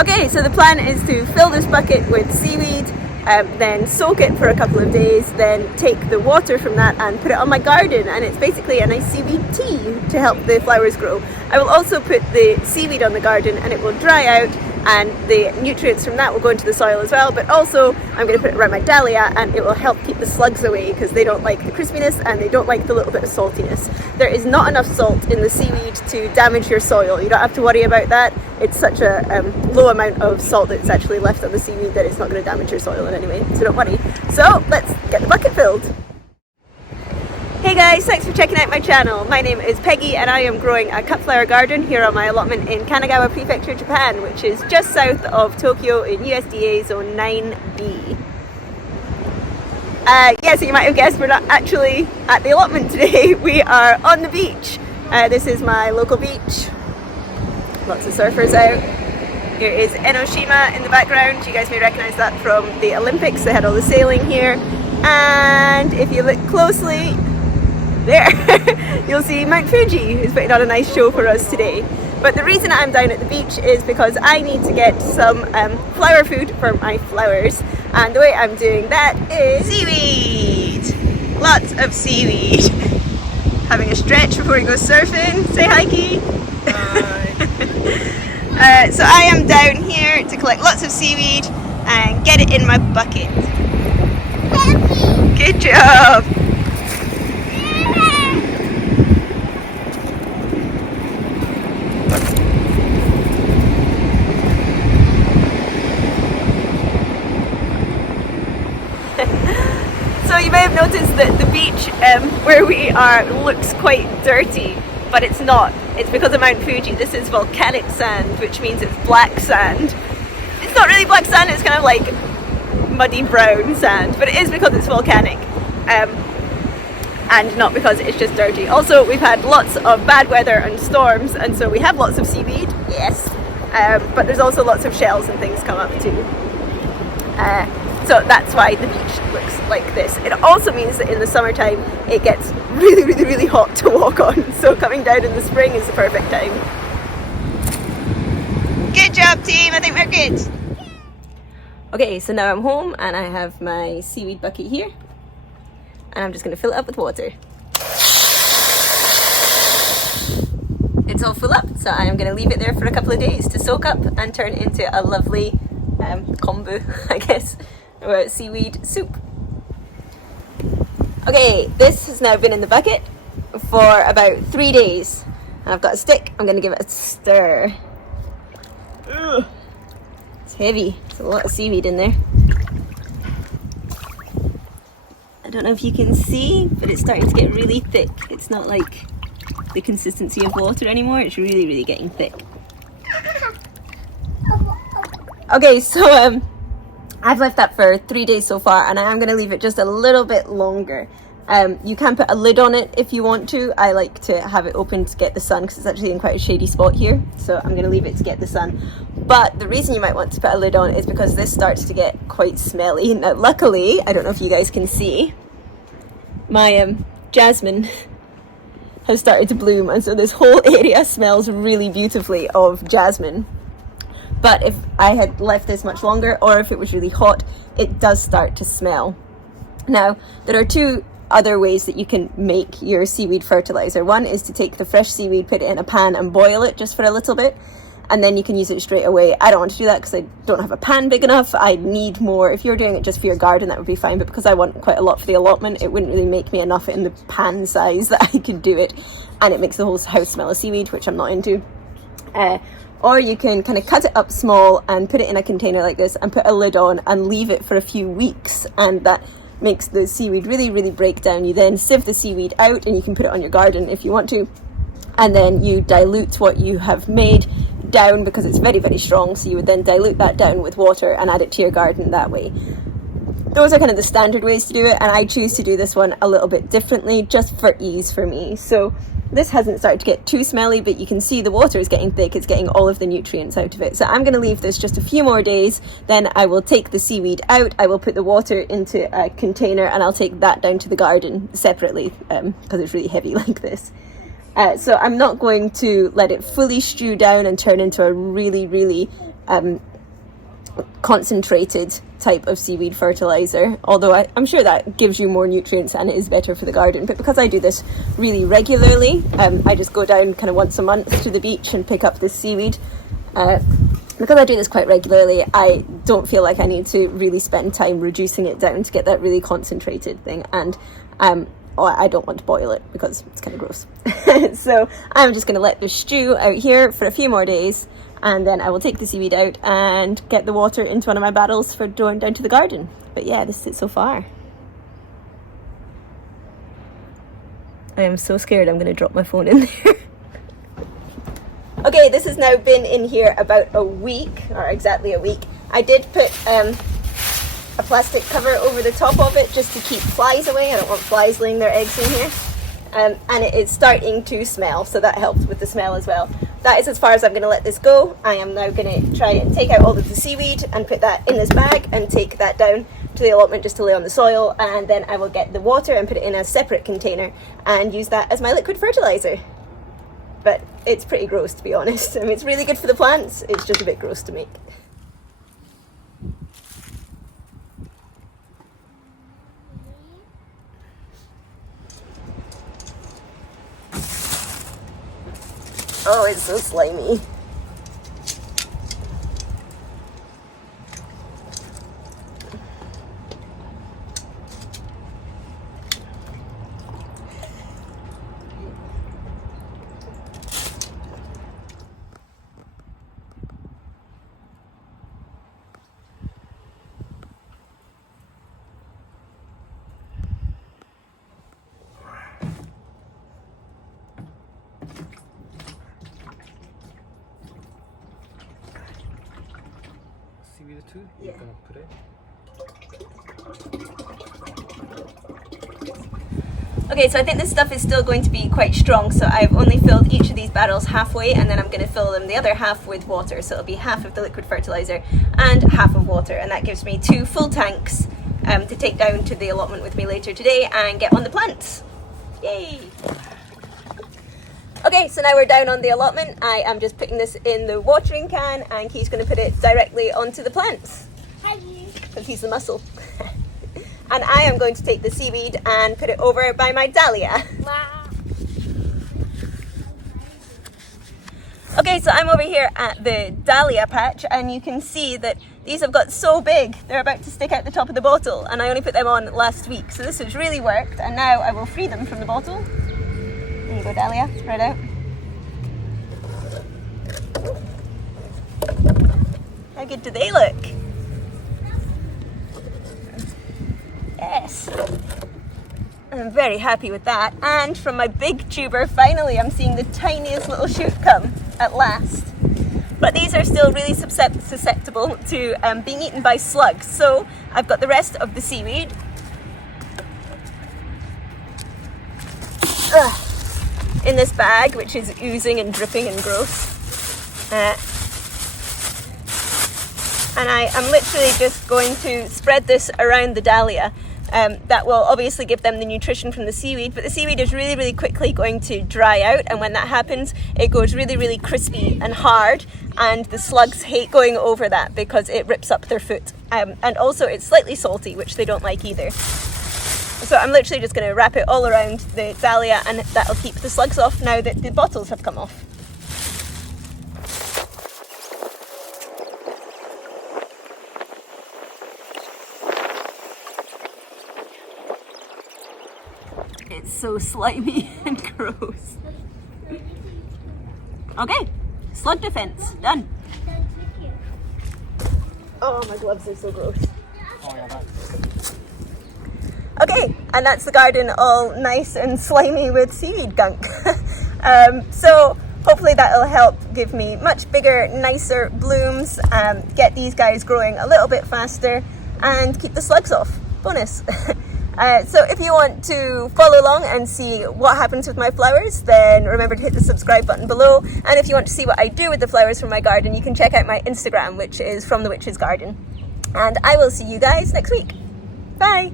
Okay, so the plan is to fill this bucket with seaweed, then soak it for a couple of days, then take the water from that and put it on my garden, and it's basically a nice seaweed tea to help the flowers grow. I will also put the seaweed on the garden and it will dry out, and the nutrients from that will go into the soil as well, but also I'm going to put it around my dahlia and it will help keep the slugs away because they don't like the crispiness and they don't like the little bit of saltiness. There is not enough salt in the seaweed to damage your soil. You don't have to worry about that. It's such a low amount of salt that's actually left on the seaweed that it's not going to damage your soil in any way, so don't worry. So let's get the bucket filled. Hey guys, thanks for checking out my channel. My name is Peggy and I am growing a cut flower garden here on my allotment in Kanagawa Prefecture, Japan, which is just south of Tokyo in USDA Zone 9B. Yeah, so you might have guessed we're not actually at the allotment today. We are on the beach. This is my local beach. Lots of surfers out. Here is Enoshima in the background. You guys may recognize that from the Olympics. They had all the sailing here. And if you look closely, there, you'll see Mount Fuji, who's putting on a nice show for us today. But the reason I'm down at the beach is because I need to get some flower food for my flowers. And the way I'm doing that is seaweed! Lots of seaweed. Having a stretch before we go surfing. Say hi, Key. Hi. So I am down here to collect lots of seaweed and get it in my bucket. Good job! So you may have noticed that the beach where we are looks quite dirty, but it's not. It's because of Mount Fuji. This is volcanic sand, which means it's black sand. It's not really black sand, it's kind of like muddy brown sand, but it is because it's volcanic and not because it's just dirty. Also, we've had lots of bad weather and storms, and so we have lots of seaweed, yes, but there's also lots of shells and things come up too. So that's why the beach looks like this. It also means that in the summertime it gets really, really, really hot to walk on. So coming down in the spring is the perfect time. Good job, team. I think we're good. Okay, so now I'm home and I have my seaweed bucket here. And I'm just going to fill it up with water. It's all full up, so I'm going to leave it there for a couple of days to soak up and turn into a lovely kombu, I guess, or seaweed soup. Okay, this has now been in the bucket for about 3 days. And I've got a stick. I'm going to give it a stir. Ugh. It's heavy. There's a lot of seaweed in there. I don't know if you can see, but it's starting to get really thick. It's not like the consistency of water anymore. It's really, really getting thick. Okay, so I've left that for 3 days so far, and I am going to leave it just a little bit longer. You can put a lid on it if you want to. I like to have it open to get the sun because it's actually in quite a shady spot here, so I'm going to leave it to get the sun. But the reason you might want to put a lid on is because this starts to get quite smelly. Now luckily, I don't know if you guys can see, my jasmine has started to bloom, and so this whole area smells really beautifully of jasmine. But if I had left this much longer, or if it was really hot, it does start to smell. Now, there are two other ways that you can make your seaweed fertilizer. One is to take the fresh seaweed, put it in a pan and boil it just for a little bit, and then you can use it straight away. I don't want to do that because I don't have a pan big enough. I need more. If you're doing it just for your garden, that would be fine, but because I want quite a lot for the allotment, it wouldn't really make me enough in the pan size that I could do it, and it makes the whole house smell of seaweed, which I'm not into. Or you can kind of cut it up small and put it in a container like this and put a lid on and leave it for a few weeks, and that makes the seaweed really, really break down. You then sieve the seaweed out and you can put it on your garden if you want to, and then you dilute what you have made down because it's very, very strong, so you would then dilute that down with water and add it to your garden that way. Those are kind of the standard ways to do it, and I choose to do this one a little bit differently just for ease for me. So this hasn't started to get too smelly, but you can see the water is getting thick. It's getting all of the nutrients out of it. So I'm going to leave this just a few more days. Then I will take the seaweed out. I will put the water into a container and I'll take that down to the garden separately because it's really heavy like this. So I'm not going to let it fully stew down and turn into a really, really concentrated type of seaweed fertilizer, although I'm sure that gives you more nutrients and it is better for the garden. But because I do this really regularly, I just go down kind of once a month to the beach and pick up this seaweed. Because I do this quite regularly, I don't feel like I need to really spend time reducing it down to get that really concentrated thing. And I don't want to boil it because it's kind of gross. So I'm just going to let this stew out here for a few more days, and then I will take the seaweed out and get the water into one of my barrels for going down to the garden. But yeah, this is it so far. I am so scared I'm going to drop my phone in there. Okay, this has now been in here about a week, or exactly a week. I did put a plastic cover over the top of it just to keep flies away. I don't want flies laying their eggs in here. And it is starting to smell, so that helps with the smell as well. That is as far as I'm going to let this go. I am now going to try and take out all of the seaweed and put that in this bag and take that down to the allotment just to lay on the soil, and then I will get the water and put it in a separate container and use that as my liquid fertilizer. But it's pretty gross, to be honest. I mean, it's really good for the plants, it's just a bit gross to make. Oh, it's so slimy. Seaweed too? Yeah. You're gonna put it? Okay, so I think this stuff is still going to be quite strong, so I've only filled each of these barrels halfway, and then I'm going to fill them the other half with water, so it'll be half of the liquid fertilizer and half of water, and that gives me 2 full tanks to take down to the allotment with me later today and get on the plants. Yay! Okay, so now we're down on the allotment. I am just putting this in the watering can, and Key's going to put it directly onto the plants. Hi. Because he's the muscle. And I am going to take the seaweed and put it over by my dahlia. Wow. Okay, so I'm over here at the dahlia patch, and you can see that these have got so big, they're about to stick out the top of the bottle, and I only put them on last week, so this has really worked, and now I will free them from the bottle. There you go, dahlia, spread out. How good do they look? Yes. I'm very happy with that. And from my big tuber, finally I'm seeing the tiniest little shoot come at last. But these are still really susceptible to being eaten by slugs. So I've got the rest of the seaweed. In this bag, which is oozing and dripping and gross. And I am literally just going to spread this around the dahlia. That will obviously give them the nutrition from the seaweed, but the seaweed is really, really quickly going to dry out, and when that happens, it goes really, really crispy and hard, and the slugs hate going over that because it rips up their foot. And also it's slightly salty, which they don't like either. So I'm literally just going to wrap it all around the dahlia, and that'll keep the slugs off now that the bottles have come off. It's so slimy and gross. Okay, slug defense, done. Oh, my gloves are so gross. Oh yeah, that. Okay, and that's the garden all nice and slimy with seaweed gunk. So hopefully that'll help give me much bigger, nicer blooms, get these guys growing a little bit faster, and keep the slugs off. Bonus. So if you want to follow along and see what happens with my flowers, then remember to hit the subscribe button below. And if you want to see what I do with the flowers from my garden, you can check out my Instagram, which is From the Witch's Garden. And I will see you guys next week. Bye!